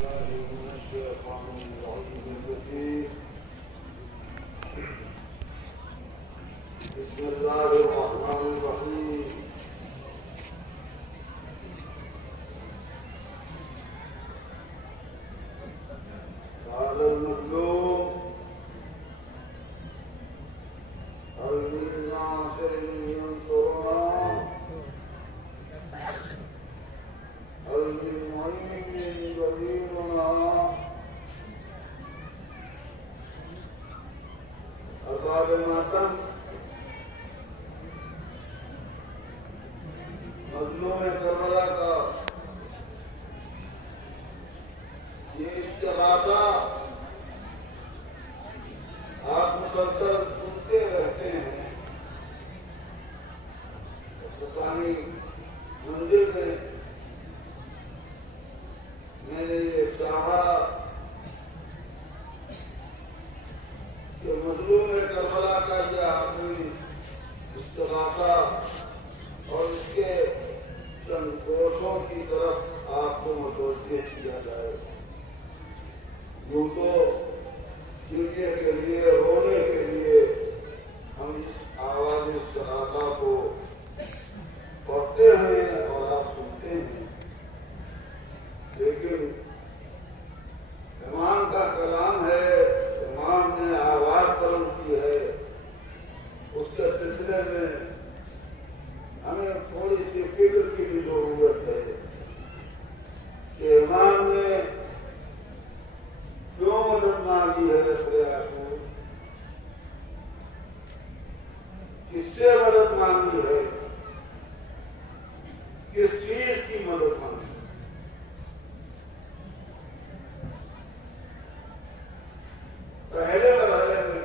بسم الله الرحمن الرحيم. قال المظلوم هل من ناصر ينصرنا هل من معين يعيننا أرباب الماتم مظلوم کربلا کا یہ استغاثہ آپ مسلسل سنتے رہتے ہیں. پرانی منزل میں نے یہ چاہا کہ مظلوم کربلا کا یہ آخری استغاثہ اور اس کے چند کوشوں کی طرف آپ کو متوجہ کیا جائے. یوں تو چیزیں کے لیے رونے کے لیے ہم اس آواز استغاثہ کو پڑھتے ہیں اور آپ سنتے ہیں، لیکن امام کا کلام ہے، امام نے آواز بلند کی ہے، اس کے سلسلے میں ہمیں تھوڑی سی فکر کی بھی ضرورت ہے کہ امام نے کیوں مدد مانگی ہے رسول رسول، کس سے مدد مانگی ہے، کس چیز کی مدد مانگی ہے. پہلے مرحلے میں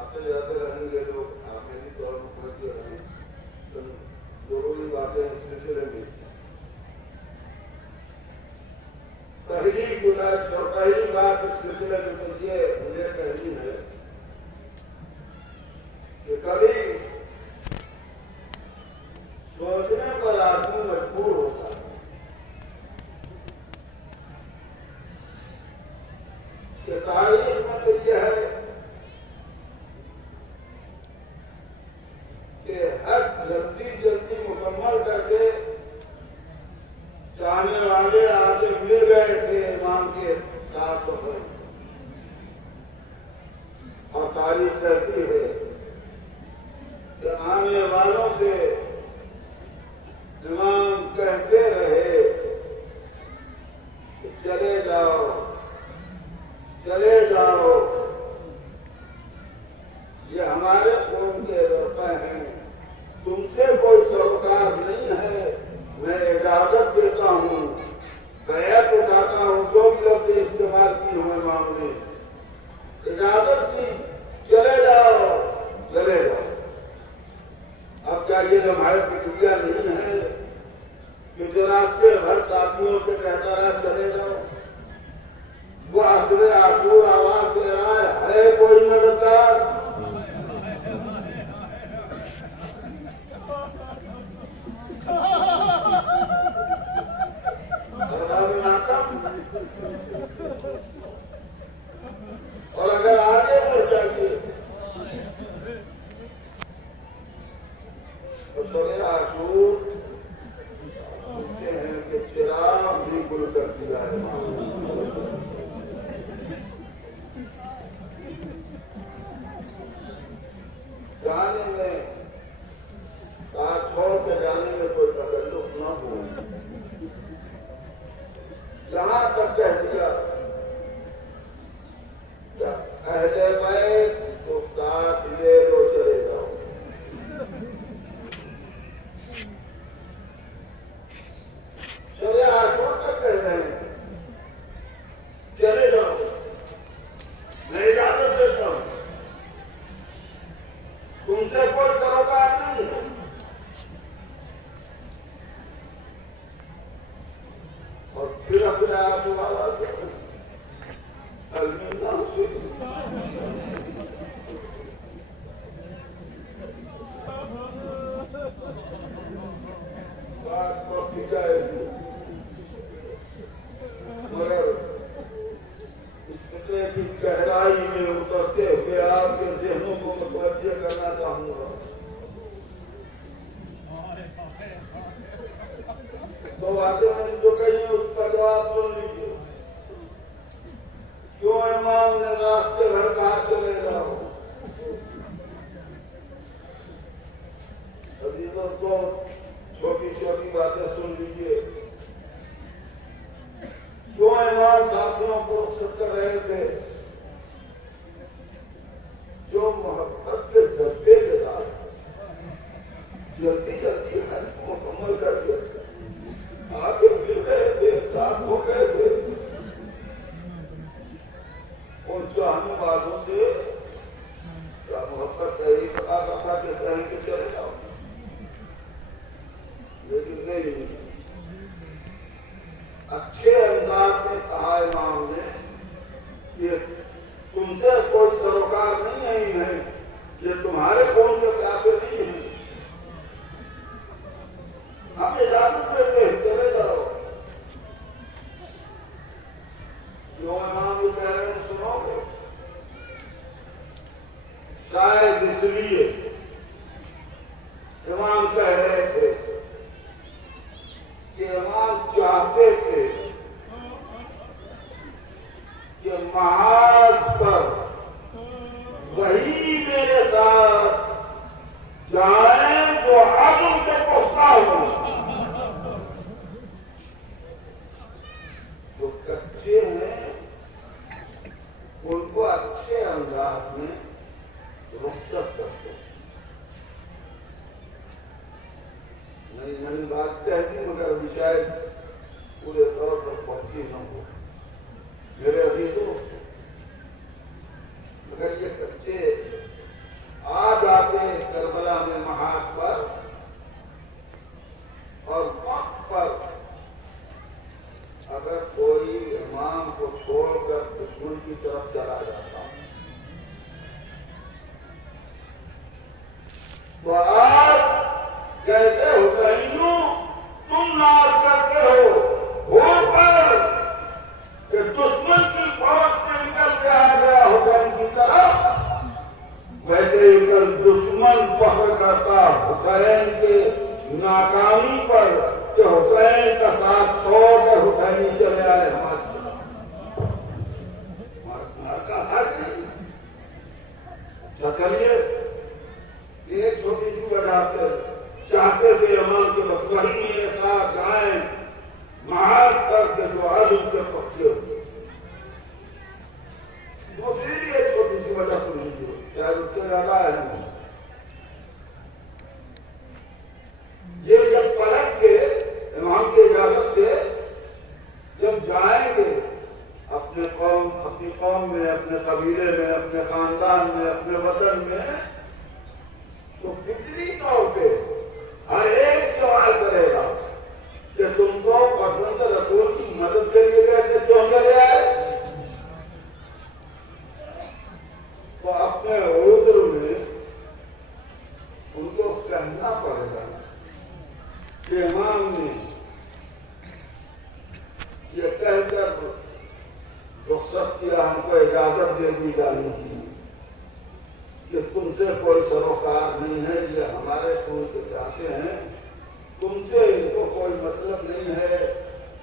آتے جاتے رہیں گے لوگ، آپ میری طور پر پڑھتے رہیں تو ضروری باتیں اس سلسلے میں. پہلی گزارش اور پہلی بات اس سلسلے میں مجھے کہنی ہے کہ کبھی سوچنے پر آدمی مجبور ہوتا ہے کہ تاریخ میں تو یہ ہے کہ ہر جلدی مکمل کر کے جانے والے آگے مل گئے تھے امام کے ساتھ سفر، اور تاریخ کہتی ہے کہ آنے والوں سے امام کہتے رہے کہ چلے جاؤ چلے جاؤ، یہ ہمارے قوم کے رفع ہیں، تم سے کوئی سروکار نہیں ہے، میں اجازت دیتا ہوں، بیعت اٹھاتا ہوں، جو بھی لفظ استعمال کی ہوں امام نے، اجازت دی، چلے جاؤ چلے جاؤ. اب کیا یہ لمحہ فکریہ نہیں ہے کہ جناب کے ہر ساتھیوں سے کہتا رہا چلے جاؤ؟ وہ آخر آواز دے رہا ہے کوئی مددگار؟ اور اگر آگے بڑھ جائیے تو بغیر آسور سنتے ہیں کہ چراغ بھی گل کر دیا ہے. جانے میں ساتھ چھوڑ کے جانے میں کوئی تکلف نہ ہو، جہاں تک کہہ دیا اہل بیت تو ساتھ لے لو چلے جاؤ. چلے آسور تک کہہ رہے ہیں چلے جاؤ، میں اجازت دیتا ہوں، تم سے کوئی سروکار نہیں ہے. اور پھر اپنے آپ بات پکی جائے گی. نے جو کہی ہے اس کا جواب سن لیجیے. کیوں امام نے راستے بھر کہا چلے جاؤ؟ ابھی تو چھوٹی چھوٹی باتیں سن لیجیے. کیوں امام ساتھیوں کو رخصت کر رہے تھے؟ جو محبت کے جذبے کے ساتھ جلدی جلدی مکمل کر دیا. آگے مل گئے تھے، ساتھ ہو گئے تھے. اور جو آنے والوں سے محبت رہی پتا کرتا کہ کہیں کہ چلے جاؤ، لیکن نہیں. اچھے انداز میں کہا امام نے کہ تم سے کوئی سروکار نہیں ہے، یہ تمہارے کون سے پیاسے نہیں ہیں. ہم اجازت دیتے ہیں چلے جاؤ. جو امام یہ کہہ رہے ہیں سنو گے؟ شاید اس لیے امام کہہ رہے تھے کہ امام چاہتے تھے کہ محاذ پر وہی میرے ساتھ جائیں جو عدل سے پہنچا ہو. جو کچے ہیں ان کو اچھے انداز میں رخصت کرتے. نئی بات کہتی مگر ابھی شاید پورے طور پر پہنچی نہ ہو میرے عزیزوں. مگر یہ بچے آ جاتے کربلا میں محاذ پر اور وقت پر اگر کوئی امام کو چھوڑ کر دشمن کی طرف چلا جاتا تو آپ جیسے حسینیوں تم ناز کرتے ہو کر کہ دشمن کی فوج سے نکل کے آ گیا حسین کی طرف، ویسے ہی کل دشمن فخر کرتا حسین کے ناکامی پر کہ حسین کا ساتھ چھوڑ کر حسینی چلے آئے ہمارے کا تھا نہیں. چلیے ایک چھوٹی سی وجہ سے چاہتے تھے امام کے بس وہی میرے ساتھ جائیں محاذ کر کے جو عدل سے پکے ہو. دوسری بھی ایک چھوٹی سی وجہ سن لیجیے، شاید اس سے زیادہ ہے. یہ جب پلٹ کے امام کی اجازت سے جب جائیں گے اپنی قوم میں، اپنے قبیلے میں، اپنے خاندان میں، اپنے وطن میں، تو فطری طور پہ ہر ایک سوال کرے گا کہ تم کو پسند رسول کی مدد کے لیے کیسے کیوں چلے آئے؟ تو اپنے عذر میں ان کو کہنا پڑے گا کہ امام نے یہ کہہ کر رخصت کیا، ہم کو اجازت دے دی جانی کی کہ تم سے کوئی سروکار نہیں ہے، یہ ہمارے خون کے چاہتے ہیں، تم سے ان کو کوئی مطلب نہیں ہے،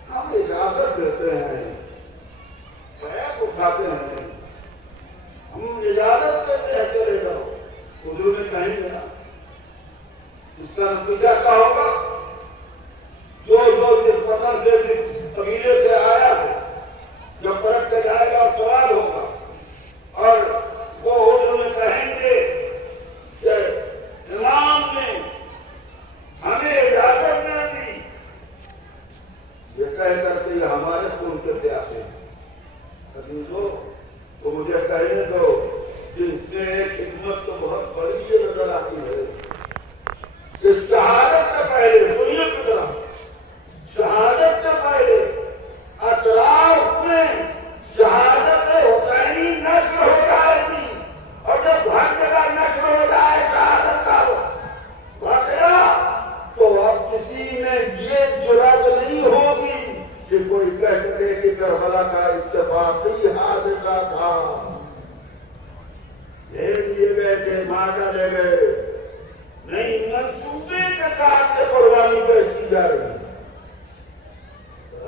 ہم اجازت دیتے ہیں، بیعت اٹھاتے ہیں، ہم اجازت دیتے ہیں چلے جاؤ. حضور نے کہیں گے نا اس کا نتیجہ کیا ہوگا؟ جو جس وطن سے جس قبیلے سے آیا ہے جب پلٹ کے جائے گا سوال ہوگا اور وہ حضور میں کہیں گے کہ امام نے ہمیں اجازت دے دی، یہ کہہ کر کے ہمارے خون کے پیاسے ہیں. عزیزو تو مجھے کہنے دو کہ اس میں ایک خدمت تو بہت بڑی یہ نظر آتی ہے کہ شہادت سے پہلے سنیے کی طرح شہادت سے پہلے اطراف میں شہادت حسینی نشر ہو جائے گی، اور جب ہر جگہ نشر ہو جائے شہادت کا واقعہ تو اب کسی میں یہ جرات نہیں ہوگی کہ کوئی کہہ سکے کہ کربلا کا اتفاقی حادثہ تھا، بھیج دیے گئے تھے، مار ڈالے گئے. نہیں، منصوبے کے ساتھ قربانی پیش کی جا رہی ہے.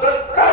70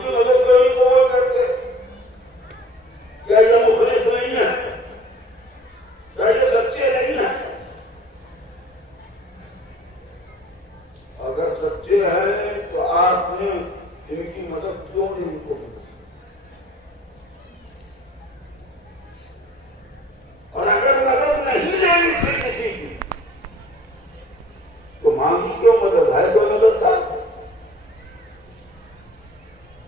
کی مدد کرنے کو وہ کرتے؟ کیا یہ مخلص نہیں ہے؟ کیا یہ سچے نہیں ہیں؟ اگر سچے ہیں تو آپ نے ان کی مدد کیوں نہیں ان کو کی؟ اور اگر مدد نہیں لینی تھی کسی کی تو مانگی کیوں مدد؟ ہے تو مدد تھا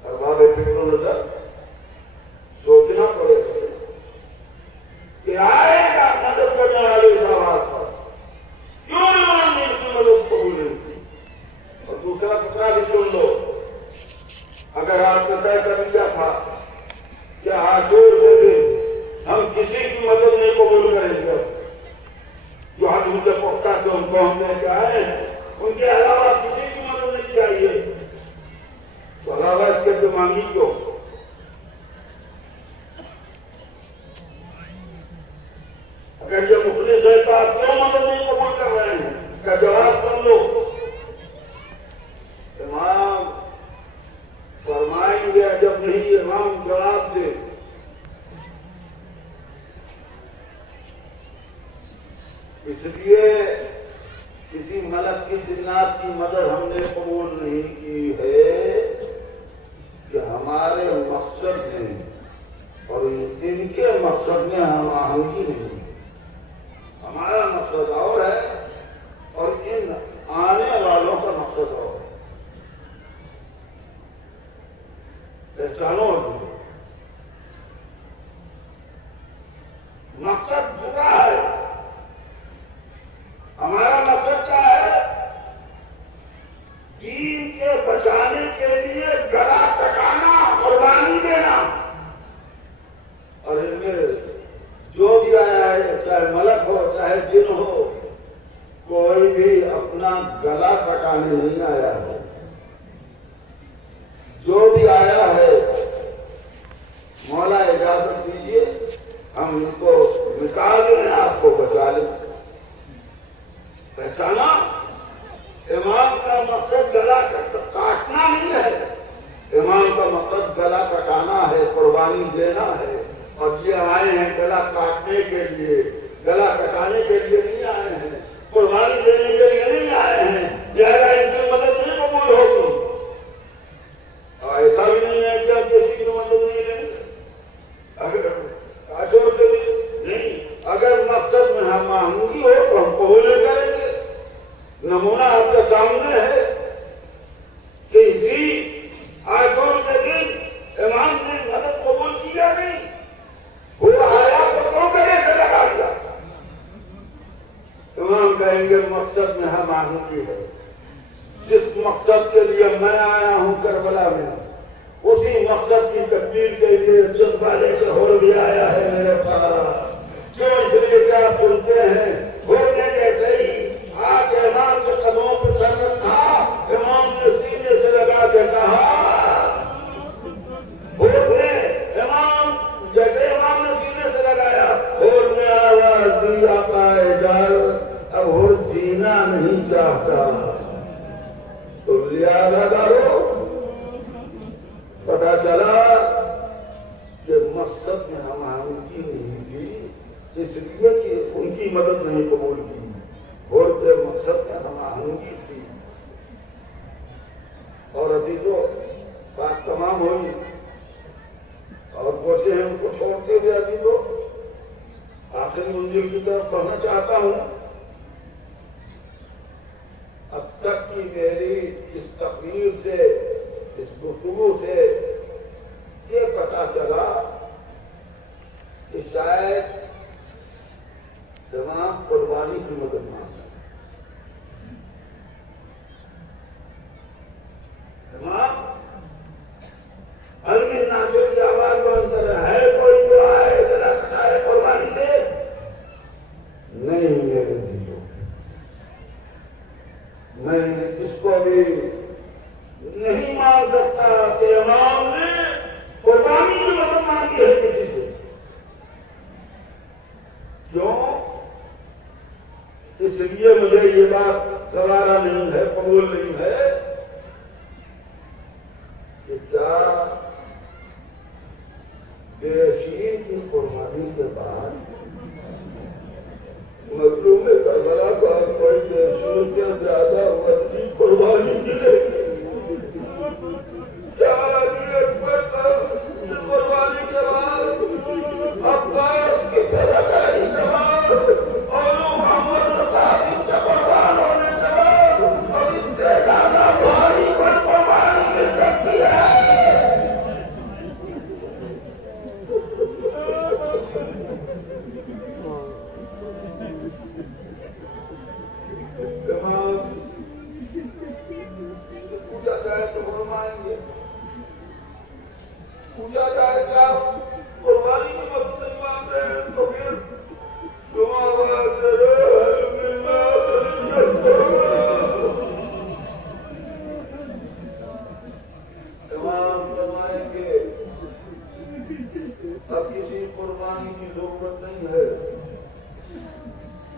ارباب فکر نظر سوچنا پڑے گا کہ آئے گا مدد کرنے والے سوال پر کیوں انہوں نے ان کی مدد قبول نہیں کی؟ اور دوسرا ٹکڑا بھی سن لو، اگر آپ نے طے کر لیا تھا کہ عاشور کے دن ہم کسی کی مدد نہیں قبول کریں گے، جو آج مجھے پختہ سے ان کو ہم لے کے آئے ہیں ان کے علاوہ کسی کی مدد نہیں چاہیے، تو علاوہ اس کے تو مانگی کیوں؟ اگر یہ مخلص ہے تو آپ کیوں مدد نہیں قبول کر رہے ہیں؟ کا جواب سن لو۔ امام فرمائیں گے جب نہیں امام جواب دے اس لیے کسی ملک کی جنات کی مدد ہم نے قبول نہیں کی ہے کہ ہمارے مقصد میں اور ان کے مقصد میں ہم آہنگی نہیں، ہمارا مقصد اور ہے اور ان آنے والوں کا مقصد اور ہے۔ پہچانو مقصد جدا ہے، ہمارا مقصد کیا ہے؟ دین کے بچانے کے لیے گلا کٹانا، قربانی دینا، اور ان میں جو بھی آیا ہے چاہے ملک ہو چاہے جن ہو، کوئی بھی اپنا گلا کٹانے نہیں آیا ہے، جو بھی آیا ہے مولا اجازت دیجیے ہم ان کو مٹا دیں، آپ کو بچا لیں۔ پہچانا امام کا مقصد گلا کاٹنا نہیں ہے، امام کا مقصد گلا کٹانا ہے، قربانی دینا ہے، اور یہ آئے ہیں گلا کاٹنے کے لیے، گلا کٹانے کے لیے نہیں آئے ہیں، قربانی دینے کے لیے نہیں آئے ہیں، لہذا ان کی مدد نہیں قبول ہوگی۔ ایسا بھی نہیں ہے کہ آپ کسی کی مدد نہیں لیں گے، اگر نہیں، اگر مقصد میں ہم آہنگی ہو تو ہم قبول کریں گے۔ نمونہ آپ کے سامنے ہے کہ اسی عاشور کے دن امام نے مدد قبول کیا نہیں، وہ آیا تو کیوں کرے سے لگا دیا؟ امام کہیں گے مقصد میں ہم آہنگی ہے، جس مقصد کے لیے میں آیا ہوں کربلا میں اسی مقصد کی تکمیل کے لیے جس والے سے ہو بھی آیا ہے میرے پاس، جو اس لیے کیا سنتے ہیں ہونے جیسے ہی آج امام کے قدموں پہ سر رکھا، امام نے سینے سے لگا کے کہا، امام جیسے امام نے سینے سے لگایا اور میں آواز دی آقا جال اب اور جینا نہیں چاہتا، تو لہذا دارو پتا چلا کہ مقصد میں ہم آہنگی نہیں کی، اس لیے کہ ان کی مدد نہیں قبول کی، اور کے مقصد میں ہم آہنگی تھی۔ اور ابھی تو بات تمام ہوئی اور پوچھے ہیں ان کو چھوڑتے ہوئے ابھی تو آخری منزل کی طرف پڑھنا چاہتا ہوں۔ اب تک کی میری اس تقریر سے، اس گفتگو سے یہ پتا چلا کہ شاید تمام قربانی کی مدد مانگتا تمام ہلکی ناصر کی آواز میں انتر ہے، کوئی جو آئے ذرا کٹائے قربانی دے نہیں میرے دلوں، میں اس کو بھی نہیں مان سکتا کہ امام نے قربانی کی مدد مانگی ہے کسی سے، کیوں؟ اس لیے مجھے یہ بات گوارا نہیں ہے، قبول نہیں ہے کہ کیا قربانی کے بعد مظلوم کربلا کا کوئی محسوس سے زیادہ وزنی قربانی ملے گی کیا قربانی کے بعد عباس کی طرح سوال اور محمد قاسم سے قربان ہونے کے بعد اور اس سے زیادہ بھاری پر قربانی مل سکتی ہے. پوچھا جائے تو فرمائیں گے پوچھا جائے کیا قربانی کی مدد نہیں مانتے ہیں تو پھر تمہارا تمام فرمائیں گے اب کسی قربانی کی ضرورت نہیں ہے.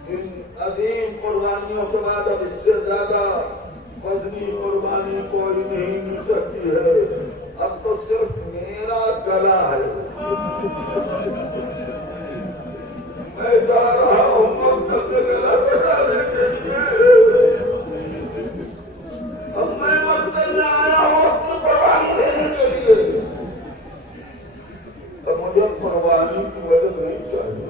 ان عظیم قربانیوں کے بعد اب اس سے زیادہ وزنی قربانی کوئی نہیں مل سکتی ہے. اب تو صرف میرا گلا ہے. میں جا رہا ہوں مقصد گلا بتانے کے لیے. اب میں مقصد میں آیا ہوں اپنی قربانی دینے کے لیے. اب مجھے قربانی کی مدد نہیں چاہیے.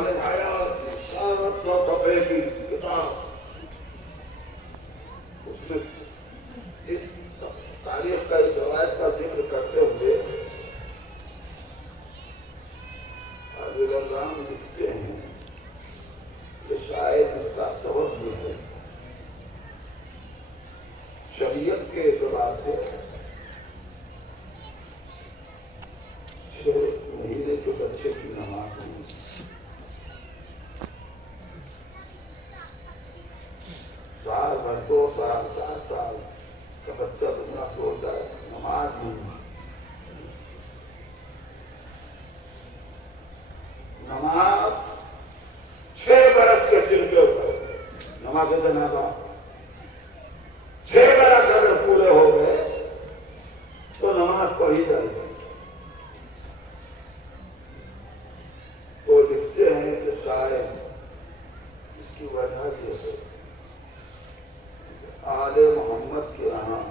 کالج آیا 700 صفحے کی کتاب، اس میں اس تاریخ کا اس روایت کا ذکر کرتے ہوئے حاضر اللہ لکھتے ہیں کہ شاید اس کا سبب یہ ہے شریعت کے اعتبار سے 6 مہینے کے بچے کی نماز نہیں، 1 سال 2 سال 4 سال کا بچہ بنا سوچتا ہے نماز نہیں، نماز 6 برس کے سن کے اوپر نماز جنازہ 6 برس اگر پورے ہو گئے تو نماز پڑھی جائے گی۔ تو لکھتے ہیں کہ شاید اس کی وجہ یہ ہے آل محمد کے یہاں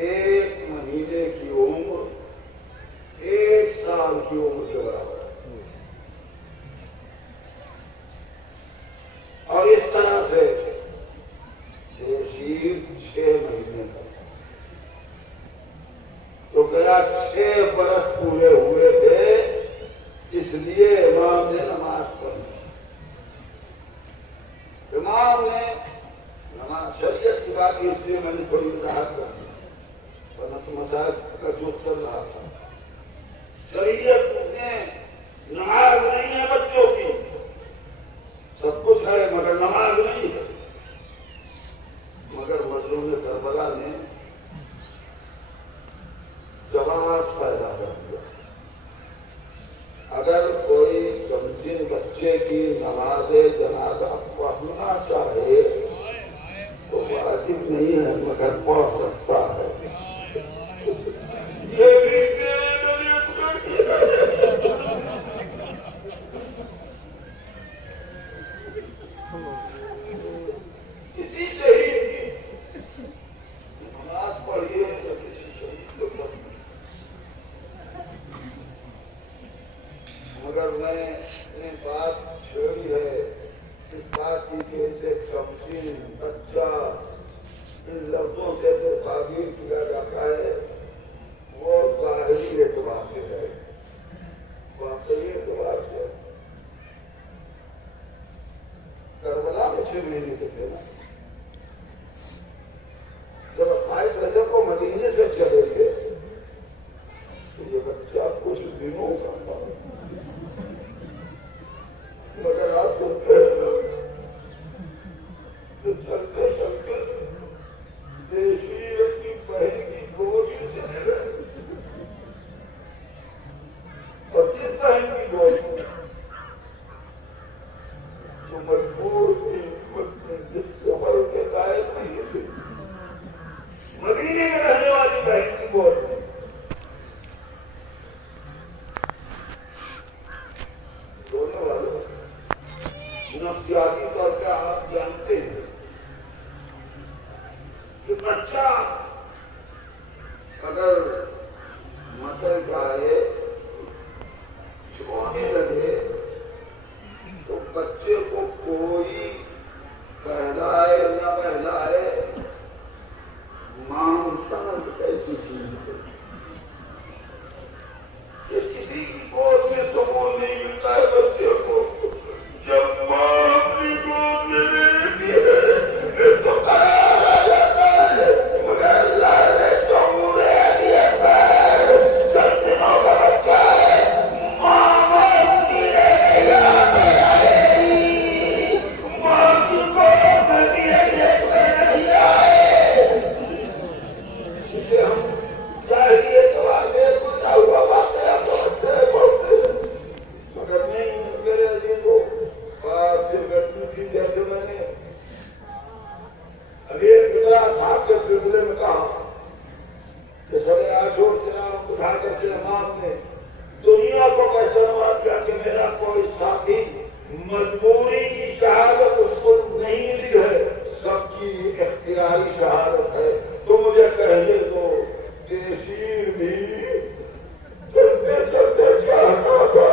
1 مہینے کی عمر 1 سال کی عمر کے برابر ہے، اور اس طرح سے شیر 6 مہینے کا تو گیا 6 برس پورے ہوئے تھے، اس لیے امام نے نماز پڑھی۔ امام نے نماز شریعت کی بات اس لیے میں نے تھوڑی وضاحت کر دی، ورنہ تو مسائل کا جو چل رہا تھا۔ شریعت نے نماز نہیں ہے بچوں کی، سب کچھ ہے مگر نماز نہیں ہے۔ مگر مظلوم کربلا نے جواز پیدا کر دیا، اگر کوئی کمسن بچے کی نماز جنازہ پڑھنا چاہے تو واجب نہیں ہے مگر پڑھ سکتا ہے۔ یہ بھی کسی شہید کی نماز پڑھیے یا کسی شہید کو پڑھیے، مگر میں نے بات چھوڑی ہے اس بات کی کہ اسے کمسن بچہ ان لفظوں سے جو تعبیر کیا جاتا ہے وہ ظاہری اعتبار سے ہے، واقعی اعتبار سے کربلا میں 6 مہینے کے تھے نا، جب 28 رجب کو مدینے سے چلے گئے تو یہ بچہ کچھ دنوں کا تھا، مگر آپ سنتے تو چلتے چلتے دیشی اپنی بہن کی گود سے چلے گئے، اور جس بہن کی گود جو مجبور تھی جس سفر کے قائد نہیں تھی، مدینے میں رہنے والی بہن کی گود میں رونے والوں نفسیاتی طور پہ آپ جانتے ہیں کہ بچہ اگر مطل جائے چھوڑنے لگے تو بچے کو کوئی بہلائے نہ بہلائے ماں سمجھ ایسی چیز ہے کہ کسی کی گود میں سکون نہیں ملتا ہے بچے کو، جب ماں اپنی گود میں لیتی ہے تو قرار آ جاتا ہے، مگر اللہ نے شعور اہلیت ہے، جب دنوں کا بچہ ہے ماں باپ کی یاد آئے گی، ماں کی گود میں نہیں آئے، اسے ہم چاہیے تو آگے گزرا ہوا واقعہ سمجھتے ہیں بولتے ہیں، مگر نہیں میرے عزیزوں بات صرف اتنی تھی جیسے میں نے ابھی ایک فطرہ صاحب کے سلسلے میں کہا کہ سب عاشور کے نام اٹھا کر کے امام نے دنیا کو پہچانوا دیا کہ میرا کوئی ساتھی مجبوری کی شہادت اس کو نہیں ملی ہے، سب کی اختیاری شہادت ہے، تو مجھے کہنے دو کہ شیر بھی چلتے چلتے چاہتا تھا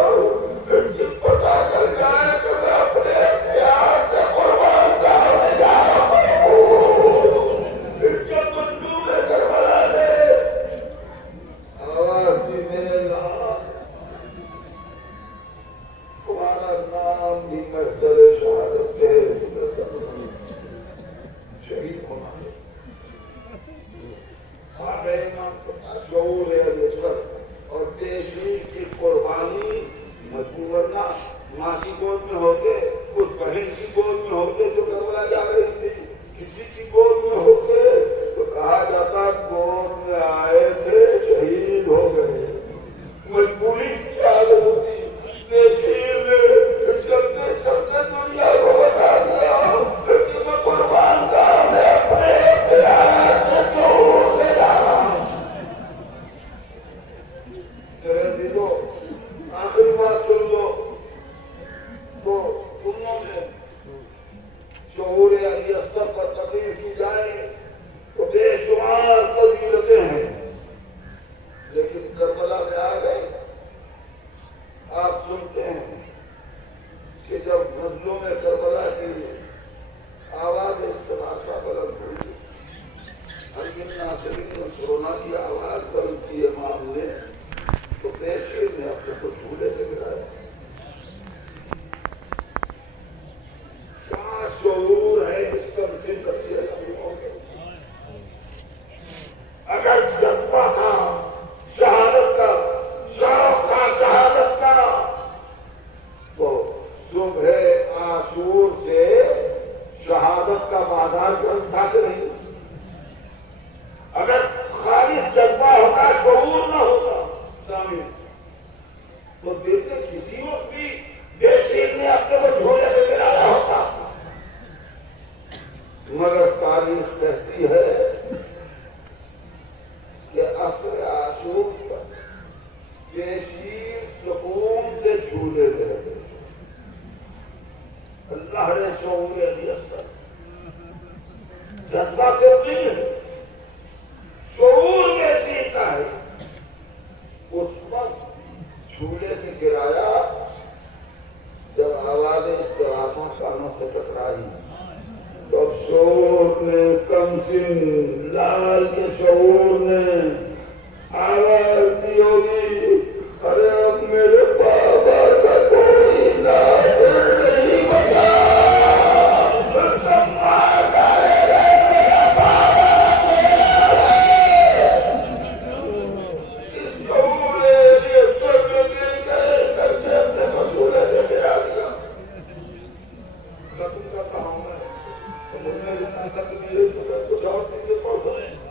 شیر کی قربانی مجبور ورنہ ماں کی گود میں ہوتے، اس بہن کی گود میں ہوتے جو کربلا جا رہی تھی، کسی کی گود میں ہوتے تو کہا جاتا گود میں آئے تھے شہید ہو گئے۔ مجبوری کی حالت ہوتی، شیر نے چلتے چلتے دنیا کو بتا دیا کہ میں قربان تھا، میں اپنے اختیار سے شعور سے جا رہا ہوں۔ میرے دلو آخری بات سن لو، تو دنوں میں شعور علی اصغر پر تقریر کی جائے تو بے شمار فضیلتیں ہیں، لیکن کربلا میں آ گئے۔ آپ سنتے ہیں کہ جب مظلوم میں کربلا کی آواز استغاثہ بلند ہوئی، کورونا کی آواز بلند کی امام نے، تو پیشیر نے اپنے کو جھولے سے گرایا۔ کیا شعور ہے اس کم سے کچے لوگوں کے؟ اگر جذبہ تھا شہادت کا، شوق تھا شہادت کا، تو صبح عاشور سے شہادت کا بازار چل تھا کہ نہیں؟ اگر خالص جذبہ ہوتا، شعور نہ ہوتا سامنے، تو دل کے کسی وقت بھی بے شیر نے اپنے کو جھولے سے گرایا ہوتا۔ مگر تاریخ کہتی ہے کہ عصر عاشور پر بے شیر سکون سے جھولے گئے۔ اللہ نے شعور علی اصغر جذبہ سے نہیں ہے، شعور میں سیکھا ہے، اس وقت جھولے سے گرایا جب آواز استغاثہ کانوں سے ٹکرائی، تو شعور نے کم سن لال کے شعور نے آواز دی ہوگی، ارے اب میرے بابا کا کوئی ناصر نہیں بچا، کچھ اور چیزیں پڑھ رہے ہیں۔